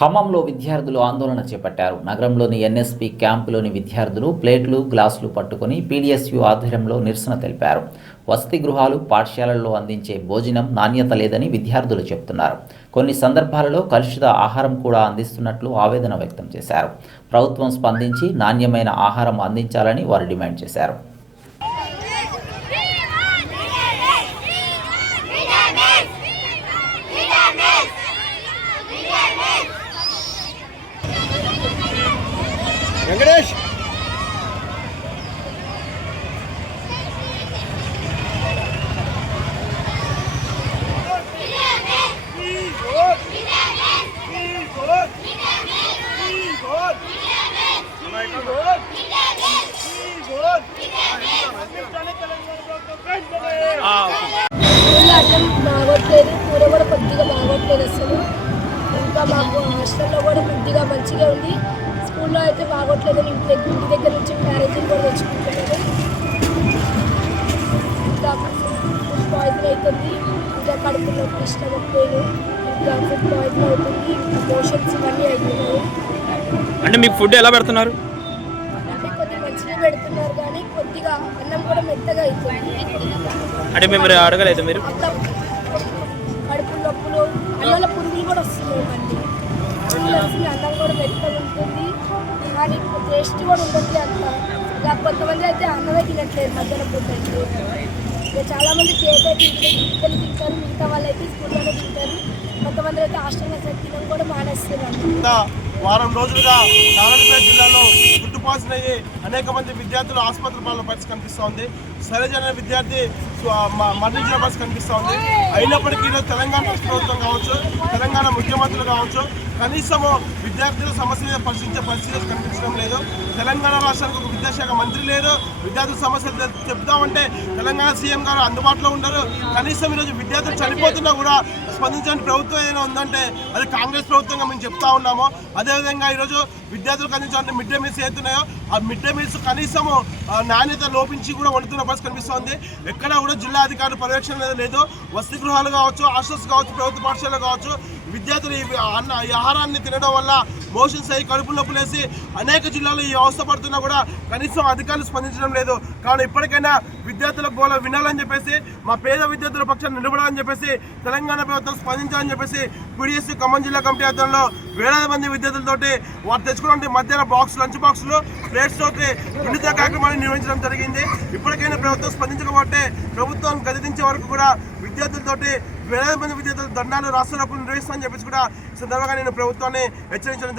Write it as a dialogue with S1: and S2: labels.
S1: ఖమ్మంలో విద్యార్థులు ఆందోళన చేపట్టారు. నగరంలోని ఎన్ఎస్పి క్యాంపులోని విద్యార్థులు ప్లేట్లు గ్లాసులు పట్టుకొని పీడిఎస్యు ఆధ్వర్యంలో నిరసన తెలిపారు. వసతి గృహాలు పాఠశాలల్లో అందించే భోజనం నాణ్యత లేదని విద్యార్థులు చెబుతున్నారు. కొన్ని సందర్భాలలో కలుషిత ఆహారం కూడా అందిస్తున్నట్లు ఆవేదన వ్యక్తం చేశారు. ప్రభుత్వం స్పందించి నాణ్యమైన ఆహారం అందించాలని వారు డిమాండ్ చేశారు.
S2: వెంకటేష్!
S3: అన్నం బాగోట్లేదు కూర కూడా కొద్దిగా బాగోట్లేదు అసలు ఇంకా మాకు హాస్టల్లో కూడా కొద్దిగా మంచిగా ఉంది. స్కూల్లో అయితే బాగోట్లేదు. ఇంటి దగ్గర ఇంటి దగ్గర నుంచి క్యారేజీలు కూడా తెచ్చుకుంటున్నారు ఇంకా ఫుడ్ పాయిజన్ అవుతుంది. ఇంకా కడుపు నొప్పి ఇష్టం పెయిన్ ఇంకా ఫుడ్ పాయిజన్ అవుతుంది. ఇంకా మోషన్స్ ఇవన్నీ అవుతున్నాయి
S2: అంటే మీకు ఫుడ్ ఎలా పెడుతున్నారు?
S3: అంటే కొద్దిగా మంచిగా పెడుతున్నారు కానీ కొద్దిగా అన్నం కూడా మెత్తగా అవుతుంది
S2: అంటే మేము అడగలేదు మీరు?
S3: కడుపు నొప్పులు అన్నంలో పురుగులు కూడా వస్తున్నాయి మళ్ళీ పురుగులు వస్తుంది అన్నం కూడా మెత్తగా ఉంటుంది. కానీ టేస్ట్ కూడా ఉండట్లేదు అంత. కొంతమంది అయితే అన్నమే తినట్లేదు మధ్యాహ్నం పూట అయితే. ఇక చాలామంది కేక్ అయితే ఇంటికి తింటారు మిగతా వాళ్ళు అయితే స్కూల్లోనే తింటారు. కొంతమంది అయితే హాస్టల్లో తినడం కూడా మానేస్తున్నారు.
S4: వారం రోజులుగా నారాయణపేట జిల్లాలో ఫుడ్ పాయిజన్ అయ్యి అనేక మంది విద్యార్థులు ఆసుపత్రి పాలన పరిస్థితి కనిపిస్తూ ఉంది. అనే విద్యార్థి మరణించిన పరిస్థితి కనిపిస్తూ ఉంది. అయినప్పటికీ ఈరోజు తెలంగాణ రాష్ట్ర ప్రభుత్వం కావచ్చు తెలంగాణ ముఖ్యమంత్రులు కావచ్చు కనీసము విద్యార్థుల సమస్య పరిశీలించే పరిస్థితి కనిపించడం లేదు. తెలంగాణ రాష్ట్రానికి ఒక విద్యాశాఖ మంత్రి లేరు. విద్యార్థుల సమస్యలు చెప్తామంటే తెలంగాణ సీఎం గారు అందుబాటులో ఉండరు. కనీసం ఈరోజు విద్యార్థులు చనిపోతున్నా కూడా స్పందించడానికి ప్రభుత్వం ఏదైనా ఉందంటే అది కాంగ్రెస్ ప్రభుత్వంగా మేము చెప్తా ఉన్నాము. అదేవిధంగా ఈరోజు విద్యార్థులకు అందించాలంటే మిడ్ డే మీల్స్ ఏతున్నాయో ఆ మిడ్ డే మీల్స్ కనీసము నాణ్యత లోపించి కూడా వండుతున్న పరిస్థితి కనిపిస్తోంది. ఎక్కడా కూడా జిల్లా అధికారులు పర్యవేక్షణ లేదు. వసతి గృహాలు కావచ్చు హాస్టల్స్ కావచ్చు ప్రభుత్వ పాఠశాలలు కావచ్చు విద్యార్థులు ఈ అన్న ఈ ఆహారాన్ని తినడం వల్ల మోషన్స్ అయ్యి కడుపు నొప్పులేసి అనేక జిల్లాలు ఈ అవస్థ పడుతున్నా కూడా కనీసం అధికారులు స్పందించడం లేదు. కావున ఇప్పటికైనా విద్యార్థుల గోల వినాలని చెప్పేసి మా పేద విద్యార్థుల పక్షాన్ని నిలబడాలని చెప్పేసి తెలంగాణ ప్రభుత్వం స్పందించాలని చెప్పేసి పీడిఎస్ ఖమ్మం జిల్లా కమిటీ ఆధ్వర్యంలో వేలాది మంది విద్యార్థులతోటి వారు తెచ్చుకున్న మధ్యాహ్న బాక్స్ లంచ్ బాక్సులు ప్లేట్స్ తోటి వినూత కార్యక్రమాన్ని నిర్వహించడం జరిగింది. ఇప్పటికైనా ప్రభుత్వం స్పందించకపోతే ప్రభుత్వం గదిదించే వరకు కూడా విద్యార్థులతోటి వేల మంది విద్యార్థులు దండాలు రాష్ట్ర నిర్వహిస్తామని చెప్పేసి కూడా సందర్భంగా నేను ప్రభుత్వాన్ని హెచ్చరించడం